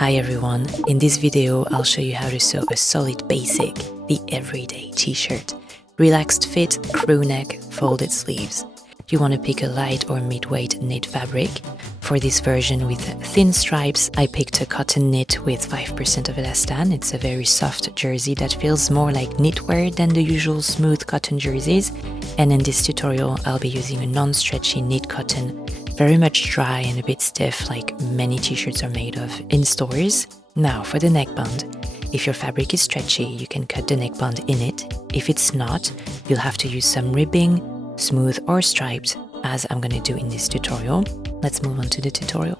Hi everyone, in this video I'll show you how to sew a solid basic, the everyday t-shirt. Relaxed fit, crew neck, folded sleeves. You want to pick a light or mid-weight knit fabric. For this version with thin stripes, I picked a cotton knit with 5% of elastan. It's a very soft jersey that feels more like knitwear than the usual smooth cotton jerseys. And in this tutorial, I'll be using a non-stretchy knit cotton, very much dry and a bit stiff like many t-shirts are made of in stores. Now for the neckband. If your fabric is stretchy, you can cut the neckband in it. If it's not, you'll have to use some ribbing, smooth or striped, as I'm going to do in this tutorial. Let's move on to the tutorial.